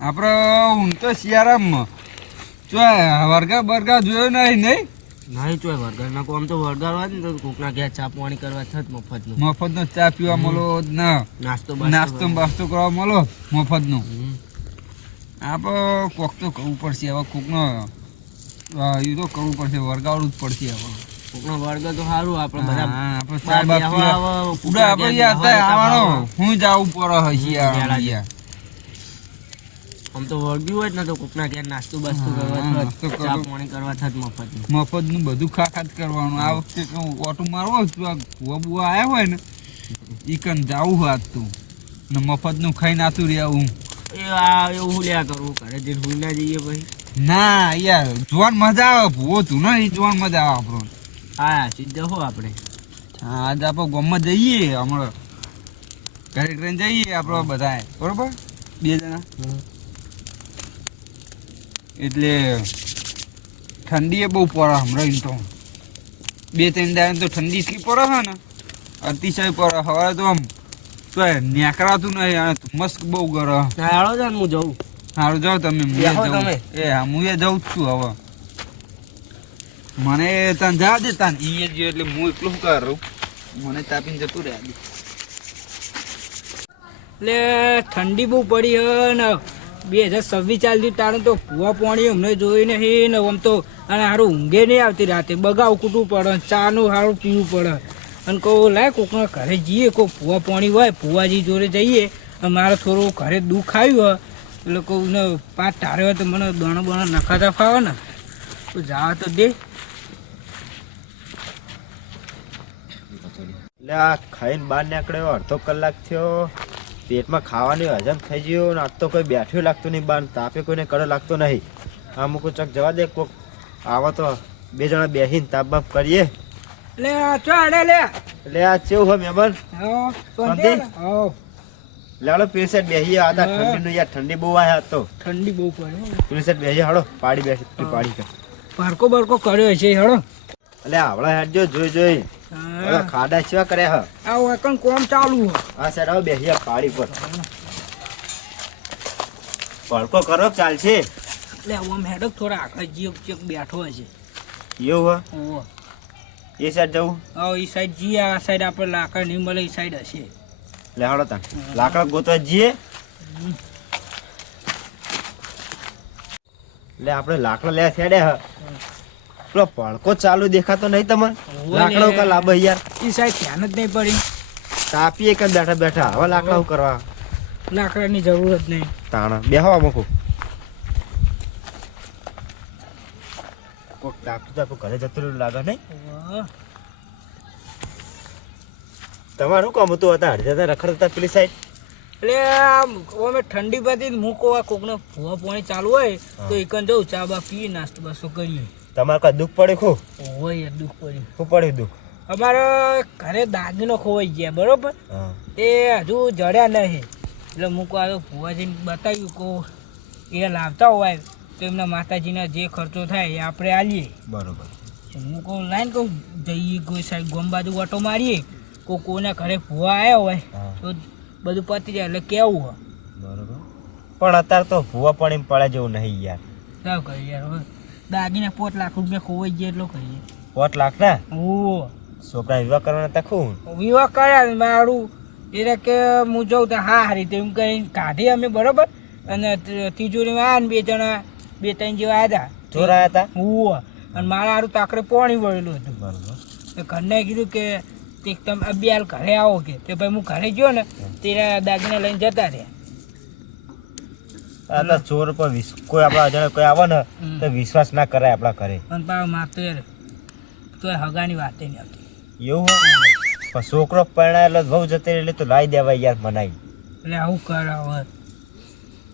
આપણે હું તો શિયાળામાં ચોય વર્ગા બરગા જોયો નહીં નહીં ચોય વર્ગર ના આમ તો વર્ગર ને તો કોકના ઘેર ચા પાણી કરવા થત મફતનો ચા પીવા મળો ના નાસ્તો બાસ્તો કરવા મળો મફતનો આપણે કોક તો કરવું પડશે હવે કોકનો એ તો કરવું પડશે વર્ગાવવું જ પડશે હવે કોકનો વર્ગ તો સારું આપણે બધા આપણે ચા બા પીવા આપણે યાર આવવાનો હું જાવું પડે હશે આમ તો વળગ્યું હોય ને તો કોકના ઘેર નાસ્તો બાસ્તો કરવા ચા પાણી કરવા થત મફતનું બધું ખા જ કરવાનું આ વખતે ઓટો મારવો ભૂવા બુવા આવ્યા હોય ને ઈ કન જાવું હોત તું ને મફતનું ખાઈ નાતું રહેવું એવું લ્યા કરવું ઘરે જે ભૂલ ના જઈએ ભાઈ ના યાર જોવાનું મજા આવે ભૂવો તું ને એ જોવાનું મજા આવે આપણો હા સીધા હો આપણે આજ આપણે ગામમાં જઈએ હમણાં ઘરે ઘરે જઈએ આપણે બધા બરોબર 2 જણા એટલે ઠંડી એ બહુ પડે હમણાં તો 2-3 દાડા તો ઠંડી એટલી પડે છે ને અતિશય પડે હવે તો આમ તો નેકરાતું નહીં મસ્ત બહુ ગરમ હાલો જાન હું જઉં સારું જાઓ તમે એ હા હું એ જાઉં જ છું હવે મને તને જા દે તાન ઈ જ એટલે હું એકલું કરું મને તાપીને જતું રહે એટલે ઠંડી બહુ પડી હે ને 2026 ચાલતી તારે તો ભૂવા પાણી અમને જોઈ નહીં ને આમ તો અને સારું ઊંઘે નહીં આવતી રાતે બગાવ કૂટવું પડે ચાનું સારું પીવું પડે અને કહું લાય કોકના ઘરે જઈએ કોઈ ભૂવા પાણી હોય ભૂવાજી જોડે જઈએ મારે થોડું ઘરે દુઃખ આવ્યું હોય એટલે કહું ને 5 ટારે હોય તો મને દાણા બાણા નખાતા ફાવે ને તો જવા તો દે એટલે આ ખાઈને બહાર નીકળ્યો અડધો કલાક થયો પેટમાં ખાવાની હજમ થઈ ગયું ને આજ તો કોઈ બેઠું લાગતું નહીં બહાર તાપે કોઈને કડો લાગતો નહીં અમુક ચક જવા દે કોક આવો તો 2 જણા બેસીને તાપ બાપ કરીએ લે ચાડે લે એટલે આ કેવું હોય મહેમાન લાડો પીરસેટ બેસીએ આદા ઠંડીનું યાર ઠંડી બહુ આવે તો ઠંડી બહુ પડે પીરસેટ બેસીએ હળો પાડી બેસી પાડી કર પારકો બારકો કર્યો છે હળો એટલે આવડા હેડજો જોઈ ખાડા સેવા કરે હ આવો એકન કોમ ચાલુ આ સાઈડ આવો બેસીએ પાડી પર પડકો કરો ચાલશે એટલે ઓમ હેડક થોડા આખા જીવ ચેક બેઠો હશે એવું હો એ સાઈડ જવું એ સાઈડ જી આ સાઈડ આપણે લાકડા નહીં મળે એ સાઈડ હશે લે હળો તા લાકડા ગોતવા જઈએ લે આપણે લાકડા લે છેડે હ પેલો પડકો ચાલુ દેખાતો નહીં તમને લાકડા કા લાભ યાર એ સાઈડ ધ્યાન જ નહીં પડી તાપીએ કે બેઠા બેઠા હવે લાકડા કરવા લાકડાની જરૂર જ નહીં તાણા બેહવા મૂકું કોક તાપતું તાપું ઘરે જતું લાગે નહીં તમારું કામ હતું હતા અડધા રખડતા પેલી સાઈડ એટલે અમે ઠંડી પતી મૂકો કોકને ભૂવા પાણી ચાલુ હોય તો એકન જવું ચા બા પી નાસ્તો બાસ્તો કરીએ તમારે કઈ દુઃખ પડે ખો હોય દુઃખ પડ્યું શું પડ્યું દુઃખ અમારે ઘરે દાગીનો ખોવાઈ ગયા બરોબર એ હજુ જડ્યા નહીં એટલે મૂકો આવ્યો ભૂવાજીને બતાવ્યું કહું એ લાવતા હોય તો એમના માતાજીના જે ખર્ચો થાય એ આપણે આલીએ બરોબર હું કહું લાઈને કહું જઈએ કોઈ સાઈડ ગોમ બાજુ ઓટો મારીએ કોઈને ઘરે ભૂવા આવ્યા હોય તો બધું પતી જાય એટલે કેવું હોય બરોબર પણ અત્યારે તો ભૂવા પાણી પડે જેવું નહીં યાર શું કરીએ યાર દાગીને 5 લાખ રૂપિયા ખોવાઈ ગયા એટલો કહીએ 5 લાખ ના ઓ છોકરા વિવાહ કરવાના હતા ખૂબ વિવાહ કર્યા મારું એટલે કે હું જાઉં તો હા હારી એમ કરીને કાઢી અમે બરોબર અને તિજોરીમાં આવ્યા ને 2 જણા 2-3 જેવા આવ્યા ચોર આવ્યા હતા હું અને મારા હારું તાકરે પાણી વળેલું હતું બરોબર તો ઘરને કીધું કે તમે અબિયાલ ઘરે આવો કે તે ભાઈ હું ઘરે ગયો ને તેરા દાગીના લઈને જતા રહ્યા એટલે ચોર પર કોઈ આપણા અજાણે કોઈ આવે ને તો વિશ્વાસ ના કરાય આપણા ઘરે અને પાછો મારતો યાર તો હગાની વાત નહીં આવતી એવું હોય પણ છોકરો પરણાયેલો બહુ જતી એટલે તો લાવી દેવાય યાર મનાઈ એટલે આવું કરાવે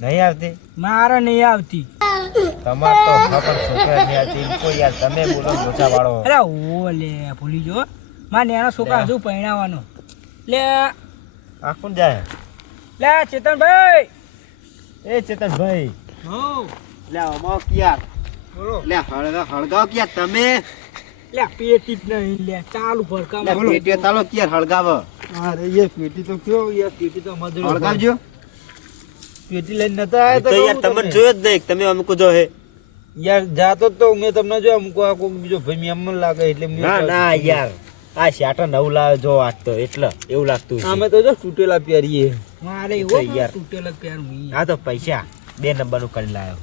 નહીં આવતી મારે નહીં આવતી તમારે તો ખબર છોકરા નહીં આવતી કોઈ યાર તમે બોલો લોચા વાળો અરે ઓ લે ભૂલી જો મારા નાનો છોકરા હજુ પરણાવવાનો લે આ કોણ જાય લે ચેતનભાઈ એ ચેતનભાઈ હો લે અમાવ ક્યાર બોલો લે હળગાવ ક્યાં તમે લે પેટી જ નહીં લે ચાલુ ભરકા લે પેટી તાલો ક્યાર હળગાવ અરે એ પેટી તો કયો યાર પેટી તો મધુર હળગાવજો પેટી લઈને નતા એ તો યાર તમને જોયો જ નહીં તમે અમુક જો હે યાર જાતો તો મેં તમને જો અમુક આ કોક બીજો ભાઈ મેં અમને લાગે એટલે ના ના યાર આ શાટા નવું લાવ્યો જો આજ તો એટલે એવું લાગતું છે. અમે તો જો તૂટેલા પહેરીએ. મારે એ તો એવો યાર. તૂટેલો પેર હું આ તો પૈસા 2 નંબરનું કરી લાવ્યો.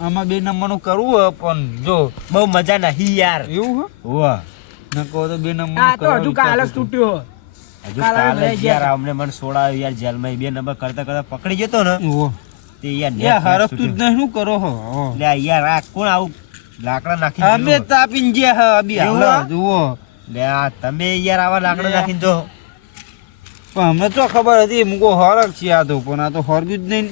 આમાં 2 નંબરનું કરવું હોય પણ જો બહુ મજા નહીં યાર. એવું હે વાહ ન કહો તો 2 નંબર આ તો હજુ કાલ જ તૂટ્યો હજુ કાલે કાલે લઈ જ ગયા. યાર અમને મને સોડાયો યાર જેલમાં 2 નંબર કરતા કરતા પકડી જતો ને તે યાર નેટ યાર હરફ છૂટ્યો. તું જ શું કરો હો લે યાર આ કોણ આવું લાકડા નાખી અમે તાપીને ગયા હા અબી એવું હાલા હે? જુઓ લે આ તમે યાર આવા લાકડા નાખીને જો પણ અમને તો ખબર હતી મુકો હરક છે આ તો પણ આ તો હરગ્યું જ નહીં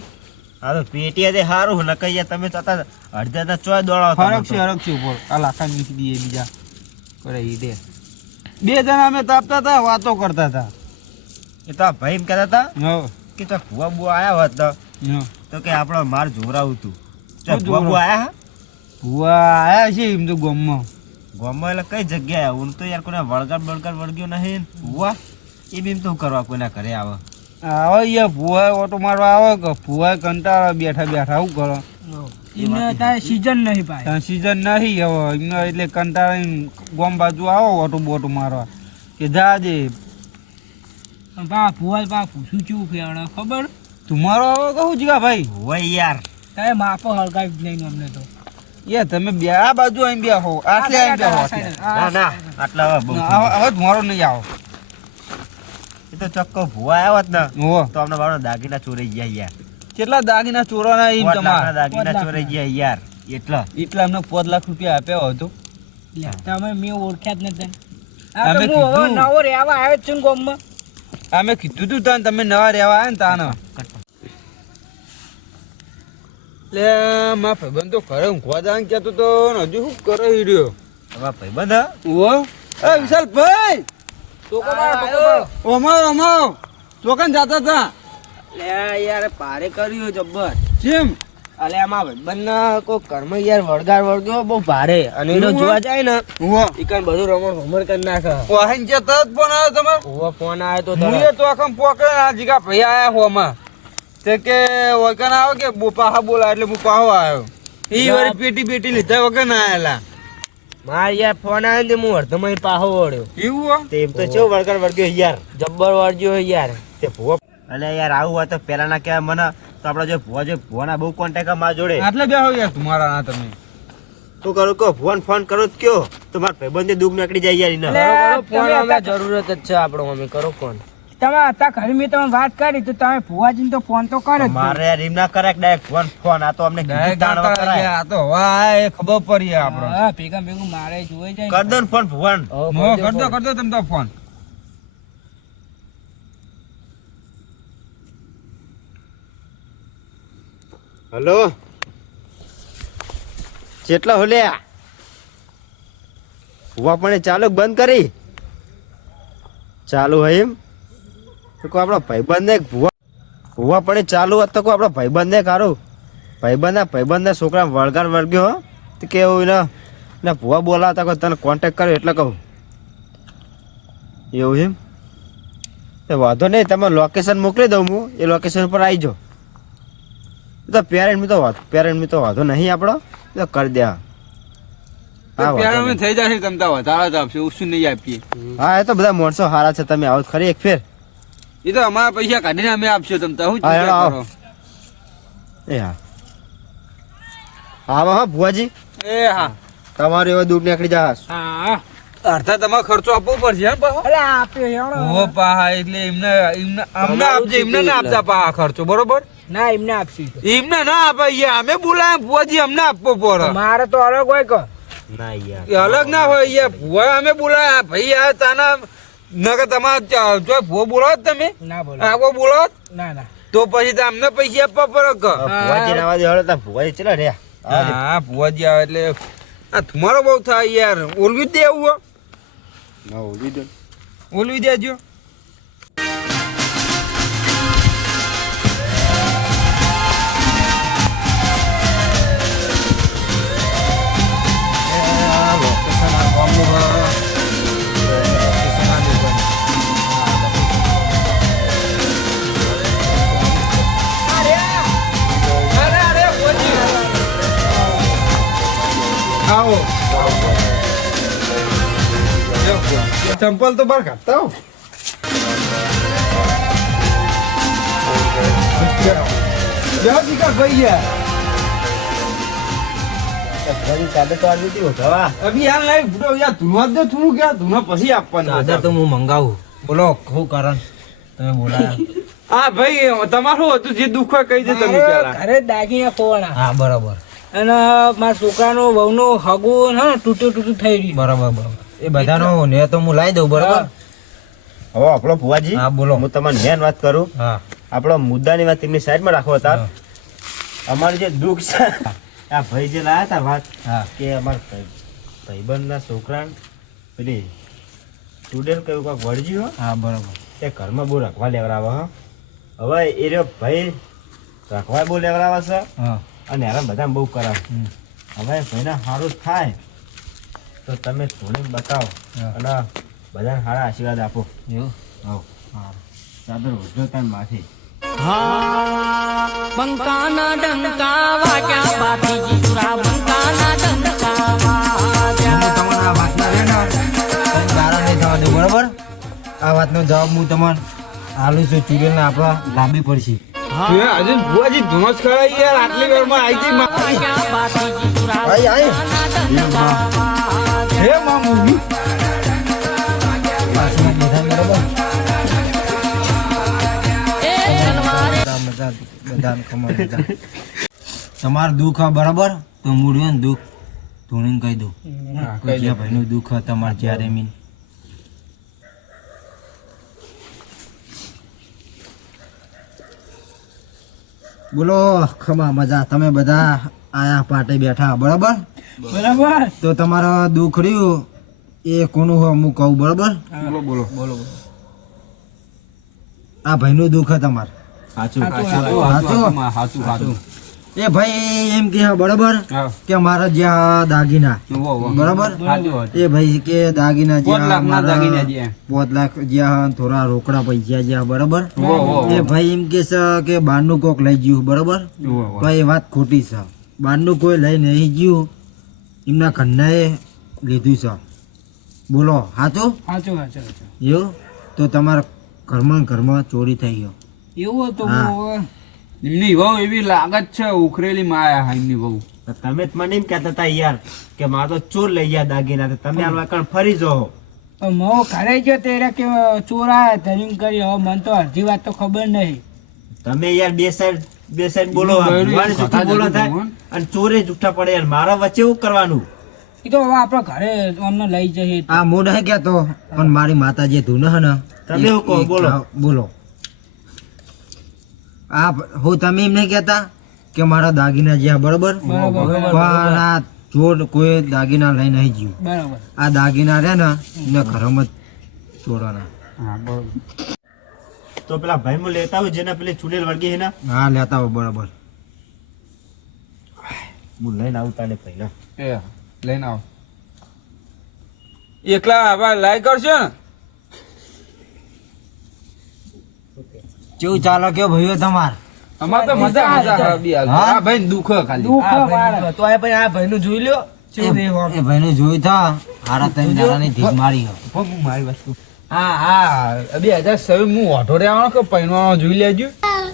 આ તો પેટી તે હારું ન કઈ યાર તમે તો હતા અડધા ચોય દોડાવો હરક છે ઉપર આ લાખા મૂકી દઈએ બીજા કરે ઈ દે 2 જણા અમે તાપતા હતા વાતો કરતા હતા એ તો આ ભાઈ એમ કહેતા હતા હો કે તો ભુવા બુआ આયા હોત તો કે આપણો માર જોરાવું તું તો શું ભુવા બુआ આયા ભુવા આયા છે એમ તો ગામમાં ગોમાં એટલે કઈ જગ્યાએ હું તો યાર કોને વળગર વળગ્યો નહીં ભુવા એ બી એમ તો શું કરવા કોઈના ઘરે આવે આવે યાર ભુવા ઓટો મારવા આવે કે ભુવા કંટાળા બેઠા બેઠા શું કરો એમને અત્યારે સીઝન નહીં ભાઈ ત્યાં સીઝન નહીં હવે એમને એટલે કંટાળીને ગોમ બાજુ આવો ઓટો બોટો મારવા કે જા દે બા ભુવાલ બા પૂછું ચેવું ફેવડે ખબર તમારો આવે કહું જીગા ભાઈ હોય યાર તારે માપો હળગાવી જ નહીં અમને તો યાર તમે બે આ બાજુ આવીને બે હો આટલે આવીને બે હો આટલે. ના ના આટલા હવે બહુ હવે તમારો નહીં આવો એ તો ચોક્કો ભુવા આવ્યા હોત ને હો તો અમને બાળો દાગીના ચોરાઈ ગયા યાર કેટલા દાગીના ચોરાના એમ 5 લાખના તમારા દાગીના ચોરાઈ ગયા યાર એટલા એટલે અમને 5 લાખ રૂપિયા આપ્યા હતો લે, તમે મેં ઓળખ્યા જ નથી અમે આ તો હું હવે કીધું. નવો રહેવા આવ્યો જ છું ગામમાં અમે કીધું તું તને તમે નવા રહેવા આવ્યા ને તાને લે મારા ભાઈબંધ તો ઘરે ઊંઘવા જવાનું કહેતો તો ને હજુ શું કરે ઈ રહ્યો હવે ભાઈબંધ ઓ એ વિશાલભાઈ ટોકો મારો, ટોકો મારો. ઓમો ચોકન જાતા હતા લે યાર પારે કર્યું જબ્બર કેમ અલે આમાં ભાઈબંધના કોઈ કર્મ યાર વળગ્યો બહુ ભારે અને એનો એવું જોવા જાય ને ઓ ઈકન બધું રમણ ભમણ કરી નાખે વાહન જતા જ પણ આવ્યો તમારે ઓવા ફોન આવ્યો તો મુએ તો આખમ પોકે આ જીગા ભાઈ આયા હોમાં તે કે વગન આવે કે પાહા બોલા એટલે હું પાહો આવ્યો ઈ વાળી પેટી લીધા વગર ના આયેલા માર યાર ફોન આવ્યો ને હું અડધમાં પાહો વળ્યો એવું હો? તે એમ તો ચેવો વળગર વળગ્યો યાર જબ્બર વળગ્યો યાર તે ભુવા અલે યાર આવું હોય તો પેલાના કહેવાય મને તો આપડે જો ભુવાના બહુ કોન્ટેક્ટ મારા જોડે આટલે બેહો યાર તમારા ના તમે શું કરું કહો ભુવાને ફોન કરો જ કયો તો મારા ભાઈબંધે દુઃખ નીકળી જાય યાર એને કરો ફોન તમે અમે હતા- જરૂરત જ છે આપણો અમે કરો ફોન તમે હતા ઘરે મેં તમે વાત કરી તો તમે ભુવાજીને તો ફોન તો કરે જ મારે યાર એમ ના કરે ડાયરેક્ટ ફોન આ તો અમને કીધું તાણ હવે કરાય. આ તો હવે આ એ ખબર પડી આપણે હા ભેગા ભેગું મારે જોઈ જાય કર દો ને ફોન ભુવાન હો, કરજો તમે તો ફોન હલો જેટલા હોલ્યા ભુવા પણ ચાલુ કે બંધ કરી ચાલુ હોય એમ તો કોઈ આપણો ભાઈબંધ ને ભુવા પણ ચાલુ હોત તો કોઈ આપણો ભાઈબંધ ને કારું ભાઈબંધના છોકરા વળગાર વળગ્યો હો તો કેવું ને ભુવા બોલાવતા કોઈ તને કોન્ટેક્ટ કર્યો એટલે કહું એવું એમ એ વાંધો નહીં તમે લોકેશન મોકલી દઉં હું એ લોકેશન ઉપર આવી જાઓ એ તો પેરેન્ટ તો વાંધો નહીં આપણો એ તો કરી દે હા વાંધો પ્યાર નહીં. થઈ જશે તમે તો વધારે જ આપશે ઓછું નહીં આપીએ હા એ તો બધા માણસો સારા છે તમે આવો તો ખરી એક ફેર એ તો અમારા પૈસા કાઢીને અમે આપશું તમે તો શું હા, ચિંતા આવો. કરો એ હા આવો હા ભુવાજી એ હા તમારું એવો દૂર નીકળી જા હા અડધા તમારે ખર્ચો આપવો પડશે હે પાહો? અલે આપ્યો હેવડો ઓ પાહા એટલે એમને અમને આપજે એમને ના આપતા પાહા ખર્ચો બરોબર ના એમને આપશું એમને ના આપે યાર અમે બોલાય ભુવાજી અમને આપવો પડે મારે તો અલગ હોય કે ના યાર એ અલગ ના હોય યાર ભુવા અમે બોલાય ભાઈ આ તાના નકર તમારે જો ભુવો બોલાવો જ તમે ના બોલો આગો બોલાવો જ, ના ના તો પછી તો અમને પૈસા આપવા પડે કે ભુવાજી ના આવા દે હળો તા ભુવાજી ચલા રે હા ભુવાજી આવે એટલે આ તમારો બહુ થાય યાર ઓલવી જ દેવું હો ના ઓલી દો ઓલવી દેજો આવો ચંપલ તો બહાર કાઢતા હો ભાઈ યાર અભી યાર લાઈ બુડો યાર ધુનવા દે થોડું કે ધુના પછી આપવાનું દાદા તો હું મંગાવું બોલો શું કારણ તમે બોલાયા હા ભાઈ તમારું હતું જે દુઃખ હોય કહી દે તમે પેલા ઘરે દાગીના ખોવાના હા બરાબર અને મારા છોકરાનો વહુનો હગું હે ને તૂટ્યું થઈ રહ્યું બરાબર એ બધાનો ને તો હું લાવી દઉં બરાબર હવે આપણો ભુવાજી હા બોલો હું તમને મેન વાત કરું હા આપણો મુદ્દાની વાત એમની સાઈડમાં રાખો તાર અમારું જે દુઃખ છે આ ભાઈ જે લાયા હતા વાત હા કે અમારા ભાઈબંધના છોકરા પેલી સ્ટુડન્ટ કયું કાંક વળજી હો હા બરાબર તે ઘરમાં બહુ રખવા લેવડાવે હો હવે એ રહ્યો ભાઈ રખવા બહુ લેવડાવે છે હા અને હેરાન બધા બહુ કરાવે હવે ભાઈને સારું થાય તો તમે થોડીને બતાવો અને બધાને સારા આશીર્વાદ આપો એવું આવો હા ચાદર વધો તાર માથે બંકાના ડંકા વાગ્યા બાપીજી સુરા બંકાના ડંકા વાગ્યા હું તમને આ વાતના રે ને તમે ગાળા નહીં થવા દઉં બરાબર આ વાતનો જવાબ હું તમને આલું છું ચૂરેલને આપણા લાંબી પડશે હજુ ભુવાજી ધુનો જ ખરાઈ યાર આટલી વારમાં આવી ગઈ વાગ્યા બાપીજી સુરા આઈ આઈ બંકાના ડંકા વાગ્યા હે માં મૂવી પાછું બધા બરાબર એ તલવારે બધાને ખબર બધા તમારું દુઃખ હોય બરાબર તો મૂળ્યું ને દુઃખ ધૂણીને કહી દઉં કોઈ જ્યાં ભાઈનું દુઃખ હોય તમારે જ્યારે મીન બોલો ખમા મજા તમે બધા આયા પાટે બેઠા બરાબર બરાબર તો તમારા દુઃખ રહ્યું એ કોનું હોય હું કહું બરાબર બોલો આ ભાઈનું દુઃખ હોય તમારે સાચું સાચું એ ભાઈ એમ કે બરાબર કે મારા જ્યાં દાગીના બરાબર એ ભાઈ કે દાગીના જ્યાં 5 લાખના દાગીના જ્યાં. 5 લાખ જ્યાં થોડા રોકડા પૈસા જ્યાં બરાબર એ ભાઈ એમ કે છે કે બહારનું કોક લઈ ગયું બરાબર ભાઈ એ વાત ખોટી છે બહારનું કોઈ લઈ નહીં ગયું એમના ઘરનાએ લીધું છે બોલો સાચું સાચું એવું તો તમારા ઘરમાં ને ઘરમાં ચોરી થઈ ગયો એવું હતું હા. એમની વહુ એવી લાગત છે ઉખરેલી માયા હા એમની વહુ તમે જ મને એમ કહેતા હતા યાર કે મારે તો ચોર લઈ ગયા દાગીના તો તમે આ કણ ફરી જાઓ મો ઘરે ગયો ત્યારે કે ચોરા ધરીમ કરી હવે મને તો અડધી વાત તો ખબર નહીં તમે યાર બે સાઈડ બોલો ભગવાને જૂઠું બોલો થાય અને ચોરે જૂઠા પડે યાર મારા વચ્ચે એવું કરવાનું એ તો હવે આપણા ઘરે અમને લઈ જઈએ આ હું નહીં કહેતો પણ મારી માતા જે ધૂન હે ને તમે એવું કહો, બોલો. બોલો આ હું તમે એમ નહીં કહેતા કે મારા દાગીના જ્યાં બરોબર પણ આ ચોર કોઈ દાગીના લઈ નહીં ગયું બરાબર આ દાગીના રહ્યા ને એને ઘરમાં જ ચોરાના હા બરોબર તો પેલા ભાઈ હું લેતા હોય જેને પેલી ચૂડેલ વળગી છે ને હા લેતા હો બરાબર હું લઈને આવું તાલે પહેલા એ લઈને આવો એકલા હવે લાઈ કરશો ને કેવું ચાલો કયો ભાઈઓ તમાર અમાર તો મજા હા ભાઈ દુઃખ ખાલી દુઃખ મારે તો આ ભાઈનું જોઈ લ્યો એ ભાઈનું જોયું થા હારા તઈ નારાની ધીક મારી હો મારી વસ્તુ હા હા 2007 હું ઓઢો રહેવાનો કે પૈણવાનો જોઈ લેજો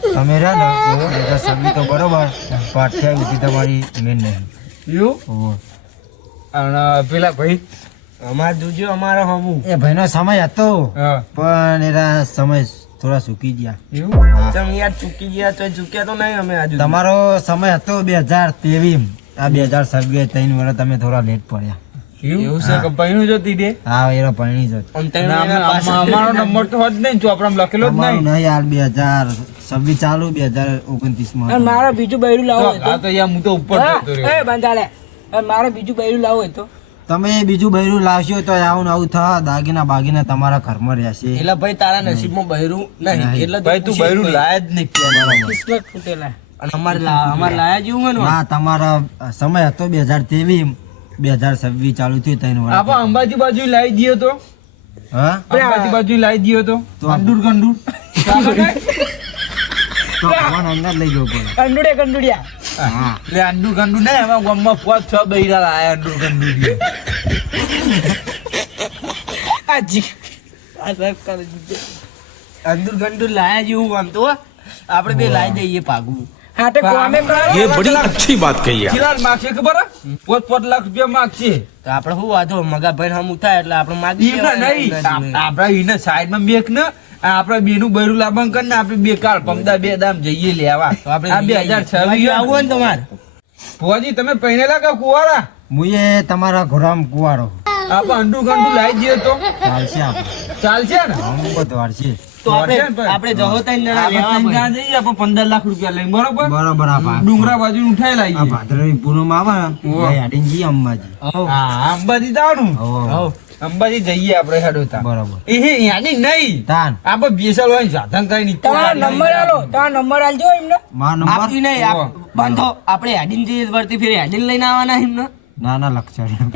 તમે રહ્યા ને એટલે સબી તો બરોબર પાઠ્યા ઉઠી તમારી મેન નહીં એવું ઓહો. અને પેલા ભાઈ અમાર જોજો અમારો હમું એ ભાઈનો સમય હતો હા પણ એના સમય થોડા ચૂકી ગયા એવું હા. ચૂકી ગયા તો ચૂક્યા તો નહીં અમે આજુ તમારો સમય હતો 2023 આ 2026 ત્રણ વર્ષ તમે થોડા લેટ પડ્યા એવું છે કે પૈણું જોતી દે હા એનો પરણી જ હતો. અમારો નંબર તો હોત નહીં ચોપડામાં લખેલો જ તમારું નહીં નહીં યાર 2026 ચાલુ 2029 માં મારે બીજું બૈરું લાવો હોય આ તો યાર હું તો ઉપર જતો તો રહ્યો બંધાલે મારે બીજું બૈરું લાવો હોય તો તમે બીજું બૈરું લાવશો તો આવું ને આવું થા દાગીના બાગીના તમારા ઘરમાં રહેશે એટલે ભાઈ તારા નસીબમાં બૈરું નહીં. એટલે ભાઈ તું બૈરું લાય જ નહીં કિસ્મત ફૂટેલા અને અમારે લાયા જેવું હોય ને ના તમારા સમય હતો 2023 2026 ચાલુ થયું ત્રણ વર્ષ આપણે અંબાજી બાજુ લાવી દઈએ તો હા અંબાજી બાજુ લાવી દઈએ તો તો ગંડુર તો ભગવાન અંદર લઈ જવું પડે કંડુડિયા હા એટલે અંડુ ગંડુ નહીં એમાં ગામમાં 5-6 બૈરા લાયા અંડુ ગંડુ দিয়ে. આજી આ સાહેબ કરે છે. અંદુર ગંદુર લાયા જેવું આમ તો આપણે બે લાવી દઈએ પાગું. હા તે કોમે કરો ये बड़ी अच्छी बात कही है કેટલા માગશે ખબર હે? 5-5 લાખ રૂપિયા માગશે. તો આપણે શું વાંધો મગાભાઈ હમ ઉઠાય એટલે આપણે માગી ઈને નહીં આપડા ઈને સાઈડમાં મેક ને આપડે બેનું બૈરું લાભન કર ને આપડે બે કાળ પમદા બે દામ જઈએ લેવા. તો આપણે આ 2026 આવું ને તમારે ભુવાજી તમે પહેરેલા કે કુવારા મુએ તમારા ઘોડામ કુવારો આપણે અંડુ ગંડુ લાવી દઈએ તો ચાલશે આપણે ચાલશે ને? અમુક દ્વારશે તો આપણે જહો તઈ ના આપણે લેવા ત્રણ ભાઈ. જણા જઈએ આપણે 15 લાખ રૂપિયા લઈને બરોબર બરાબર આ ભાગ ડુંગરા બાજુ ઉઠાઈ આ લાવીએ. ભાદરવી પૂનમ આવે ને ઓહો. એટલે હેડીને જઈએ અંબાજી હા અંબાજી જવાનું. હોવ, હઉ. અંબાજી જઈએ આપણે હેડોતા બરાબર એ યાની નહીં તાન આપણે બેસલ હોય સાધન કઈ નહીં તમારો નંબર આલો તમારો નંબર આલજો એમને મારો નંબર આપી નહીં ઓહો. બાંધો આપણે હેડીને જઈએ વળતી ફેર હેડીને લઈને આવવાના એમને ના ના લક્ષણ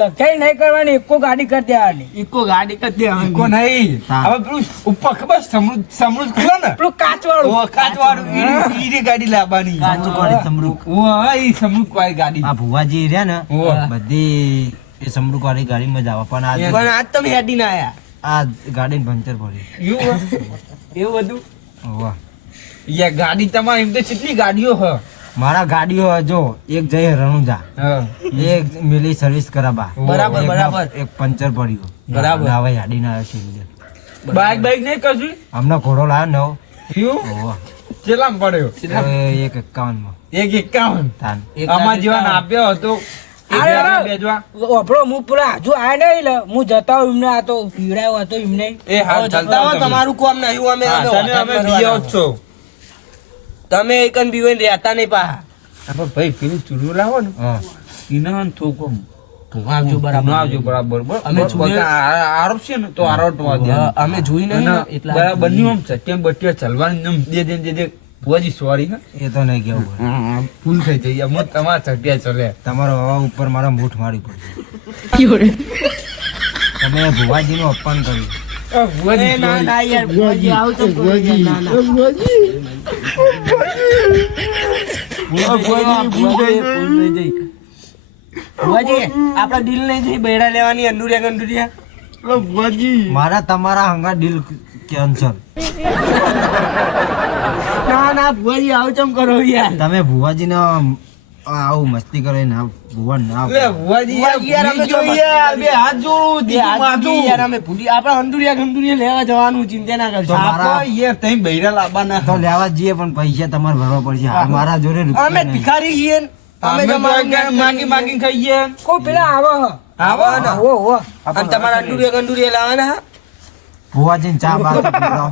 લખાઈ નહીં કરવાની એકો ગાડી કરી દેવાની ઈકો ગાડી કરી દેવાની. કો નહીં હા. હવે પેલું ઉપર ખબર સમૃદ્ધ ખુલે ને પેલું કાચ વાળું ઓ કાચવાળું ઈરી ગાડી લાવવાની. કાચું વાળી સમરૂખ. ઓ ઈ સમૃદ્ધ વાળી ગાડી. આ ભુવાજી રહ્યા ને ઓહો. બધી એ સમરૂખ વાળી ગાડીમાં જ આવે પણ પણ આજ તમે હેડીને આયા આ ગાડી પંચર પડી એવું હે? એવું બધું વાહ યા ગાડી તમારે એમ તો કેટલી ગાડીઓ હ મારા ગાડીઓ જો એક જઈ રણુજા એક મિલી સર્વિસ કરાબા બરાબર, એક બરાબર. એક પંચર પડ્યું બરાબર. હવે યાડીને આવ્યો છે લીધે. બાઈક બાઈક નહીં કશું હમણાં ઘોડો લાવ્યો એવું નવો ઓહો. કેટલામાં પડ્યો? એક 51 માં એક 51. તાન આમાં જીવાને આપ્યો હતો અરે, અરે. બેજવા ઓપડો હું પેલા હજુ આ નહીં લે હું જતા હું એમને આ તો પીવડાયો હતો એમને એ હાલ ચાલતા હવે હો તમે. તમારું કોમ નહીં અમે હા, તમે અમે બીયો જ છો. તમે એકન બીવન રહેતા નહીં પાહા આપણે ભાઈ પેલું ચૂલું લાવો ને હા એને હન થોકો આવજો બરાબર. આવજો બરાબર બરાબર. અમે ચૂલે- આરોપ છે ને તો આરોપવા દે. અમે જોઈ નહીં ને એટલે બરાબર બન્યું આમ સત્યમ બટ્યો ચલવાની નમ દે દે દે દે ભુવાજી સોરી હા એ તો નહીં કેવું પડે. ભૂલ થઈ જઈ હું તમારા ચટિયા ચલે તમારો હવા ઉપર મારા મૂઠ મારી પડશે તમે ભુવાજીનું અપમાન કર્યું એ ના ના યાર ભુવાજી આવું તો કરો યાર, ના ના ભુવાજી આપડા ડીલ નહીં થઈ બૈરા લેવાની અંદુરિયા મારા તમારા હંગા ડીલ કેન્સલ ના ના ભુવાજી આવું ચમ કરો યાર તમે ભુવાજીને આવું મસ્તી કરો ને ભુવા ના લે ભુવાજી ભુવાજી યાર અમે ભૂલી ગયો જોઈએ બે હાથ જોડું બે દીકું હાથ માથું. બી યાર અમે ભૂલી આપડા અંદુરિયા લેવા જવાનું ચિંતા ના કરશો આપણે યાર તઈ બૈરા લાવવાના તો લેવા જઈએ પણ પૈસા તમારે ભરવા પડશે હાલ મારા જોડે રૂપિયા અમે નહીં. ભિખારી છીએ ને. અમે અમે તો તમારું ક્યાંક માગી માગીને ખાઈએ કોઈ પેલા આવો હ આવો ને આવો હો અને તમારા અંદુરિયા લાવવાના હા? ભુવાજીને ચા બા પીવડાવો.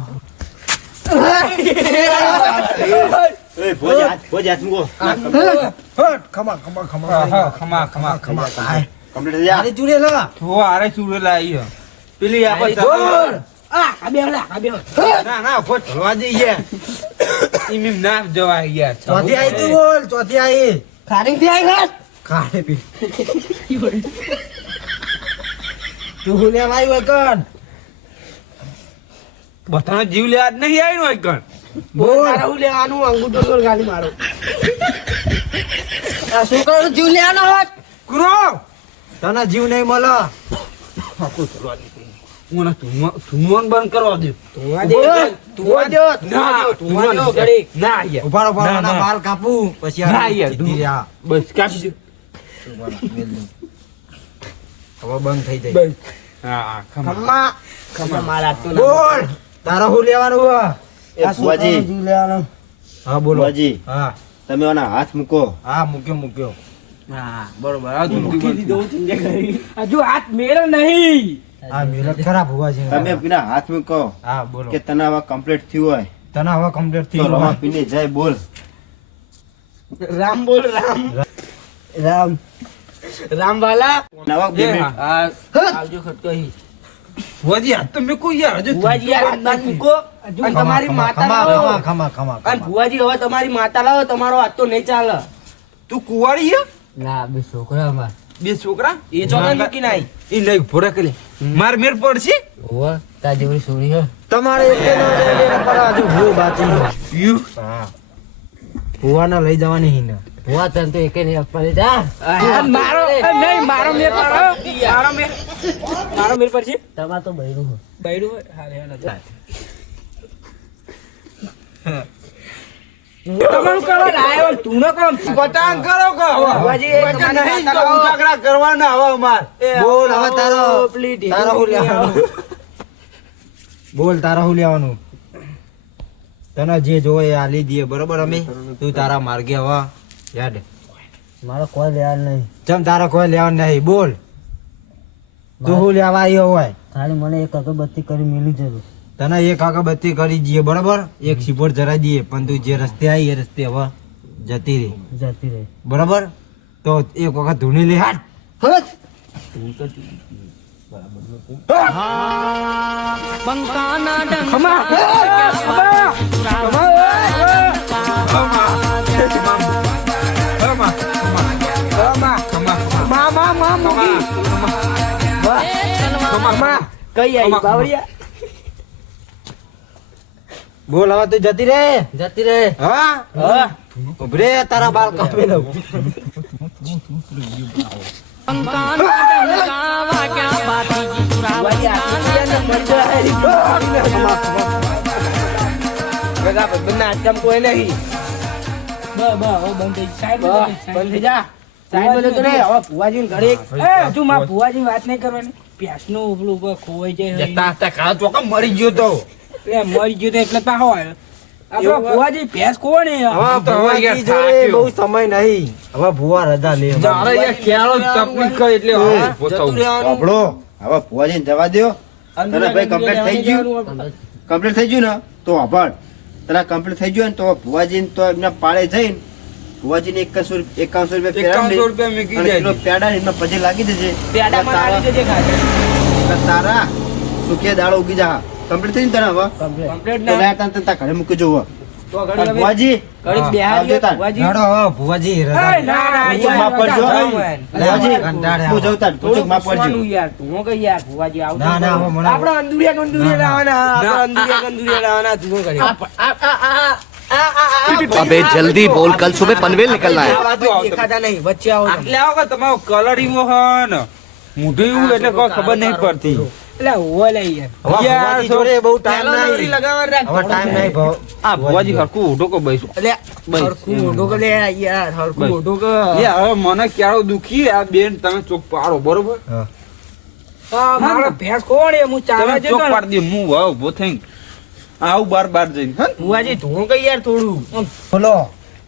હા, હા, ખમા ખમા ખમા આય. મારી જોડે લા. હો આરે ચૂડે લાવી હે. પેલી આપણે જોર. આ બે હલા આ બે ના ના ફોટ ધોવા જઈએ ઈમ એમ ના જવાય યાર ચોથી આઈ તું બોલ ચોથી આઈ ખારીથી આઈ ઘાટ? ખાડે પી તું હું લેવા આવ્યો કણ બધાનો જીવ લેવા જ નહીં આવ્યો હોય કણ બોલ તારે હું લેવાનું અંગૂઠો જોર ગાલી મારો આ છોકરાનો જીવ લેવાનો હોત કુરો તને જીવ નહીં મળે મને તુમોન બંધ કરવા દે તુવા દો ના ઘડીક. ના યાર ઉભારો ના, ઉભારો ના. માલ કાપું પછી ના આ યાર, જીતી રહ્યા. બસ કાપી દે હવે બંધ થઈ જાય બસ હા હા ખમા ખમ્મા ખમ્મા મારા તો ના બોલ તારા હું લેવાનું હે? એ ભુવાજી જીવ લેવાનો હા બોલો ભુવાજી હા તમે આના હાથ મૂકો હા મૂક્યો હા બરોબર આ તું હજુ હાથ મેળ નહીં હા મિલત ખરા ભુવાજી તમે પેલા હાથ મૂકો હા બોલો કે તને હવે કમ્પ્લીટ થયું હોય તને હવે કમ્પ્લીટ થઈ તો ગયું રમા હોય. પીને જાય બોલ રામ બોલ રામ રામ રામ વાલા નવા 2 મિનિટ આવજો ખટકો અહીં. ભુવાજી હાથ તો મેં કોઈ યાર હજુ ભુવાજી યાર હાથ બાદ મૂકો અને તમારી માતા ખમા લાવો ખમા ખમા ખમા અને ભુવાજી હવે તમારી માતા લાવો તમારો હાથ તો નહીં ચાલે તું કુંવારી હે ના બે છોકરા અમાર બે છોકરા એ ચોકન મૂકી નાઈ એ લઈ ભોરા કરે માર મેર પડશે ઓવા તા જેવી સોરી હે તમારે એક પર હજુ ભૂ બાકી છે. હા ભુવાને લઈ જવાની હી ને ભુવા તને તો એકે નહીં આપવાની જા મારો નહીં મારો મેર મારો મેર પર છે તમાર તો બૈરું બૈરું હોય હારે હાલે તમારું કરો લાયો તું ન કરો પતંગ કરો કે ભુવાજી નહીં તો ઉજાગરા કરવાના હવે અમાર બોલ હવે તારો હું લેવાનું બોલ તારા હું લેવાનું તને જે જોવે એ આલી દઈએ બરોબર અમે તું તારા માર્ગે હવે યાદ મારો કોઈ લેવાનું નહીં ચમ તારા કોઈ લેવાનું નહીં બોલ તું હું લેવા આવ્યો હોય ખાલી મને એક અગરબત્તી કરી મેલી જરૂર તને એક અગરબત્તી કરી દઈએ બરોબર એક સિપોર જરા દઈએ પણ તું જે રસ્તે આવી એ રસ્તે હવે જતી રહે બરોબર તો એક વખત ધૂણી લે હાટ બંકાના ખમા કઈ આવી બાવરિયા બોલ હવે તું જતી રે હા ઉભરે તારા બાલ કાપી દઉં બંકાના ડંકા વાગ્યા ભાતીજી સુરા બંધ કોઈ નહીં બંધ થઈ જા ભુવાજી ઘરે હજુ માં ભુવાજી વાત નહીં કરવાની પ્યાસ નું ઉપલું ખોવાઈ જાય મરી ગયો તો મરી ગયો તો એટલે પાહો આવ્યો આપડે ભુવાજી ભેંસ કોણ હવે ભુવાજી જોડે બહુ સમય નહીં હવે ભુવા રજા લે આપણો હવે ભુવાજીને જવા દ્યો તને ભાઈ કમ્પ્લીટ થઈ ગયું ને તો અભણ તને કમ્પ્લીટ થઈ ગયું ને તો ભુવાજીને તો એમના પાળે જઈને ભુવાજીને 5100 રૂપિયા પેડા ને એમના પજે લાગી દેજે તારા સુખિયા દાડો ઉગી જા કમ્પ્લીટ થઈ ને તને હવે કમ્પ્લીટ ઘરે મૂકી જવું ભુવાજી ભુવાજી अबे जल्दी बोल कल सुबह पनवेल निकलना है દેખાતા નહીં વચ્ચે આવો તમે. એટલે આવો કે તમારો કલર એવો હે ને મોઢું એવું એટલે કોઈ ખબર નહીં પડતી એટલે હોવા લે યાર યાર જોડે બહુ ટાઈમ દોરી નહીં લગાવવા રાખ. હવે ટાઈમ નહીં ભાવ આ ભુવાજી હરખું ઉઠો કો બઈશું એટલે હરખું મોઢું કે લે યાર હરખું બસ. મોઢું કે યાર હવે મને ક્યારો દુખી આ બેન તમે ચોક પાડો બરોબર હા, મારો ભેંસ કોણ એ હું ચાલવા તમે ચોક જતો ને. પાડી દે હું વાવ ઉભો થઈને આવું બાર જઈને હે ભુવાજી ધૂણો કઈ યાર થોડું બોલો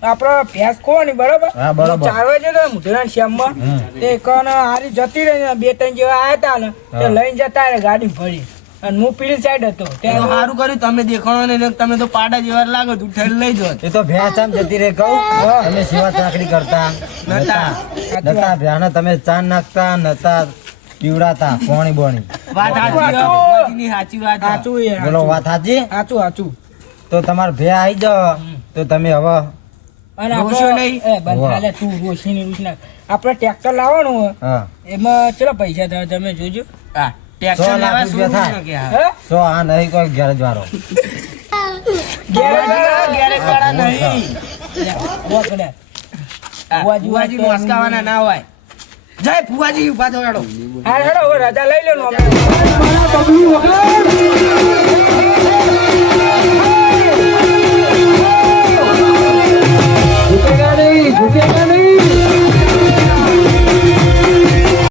આપડો ભેંસ કોણ બરાબર હા, બરાબર. હું ચાલવા જતો ને મુઢેરાના શ્યામમાં તે કન હારી જતી રહી ને બે ત્રણ જેવા આયા તા ને તે લઈને જતા રહે ગાડી ભરી અને હું પીલી સાઈડ હતો ત્યાં સારું કર્યું તમે દેખાણો ને તમે તો પાડા જેવા લાગો તું ઠેર લઈ જો એ તો ભેંસ આમ જતી રહે કહું તમે સેવા ચાકરી કરતા નતા ભેંસને તમે ચા નાખતા નતા પીવડાતા પોણી બોણી વાત સાચી સાચી વાત સાચું યાર બોલો વાત સાચી સાચું સાચું તો તમાર ભે આવી જાવ તો તમે હવે અને રોશો નહીં એ બંધ હાલે તું રોશની રૂશ નાખ આપણે ટ્રેક્ટર લાવવાનું હોય હા એમાં ચલો પૈસા થાય તમે જોજો હા 100 લાખ રૂપિયા થાય 100 આ નહીં કોઈ ગેરેજ વાળો ગેરેજ વાળા નહીં ફુવાજી મોસકાવાના ના હોય જય ફુવાજી ઉભા થયો હેડો હા હેડો હવે રજા લઈ લો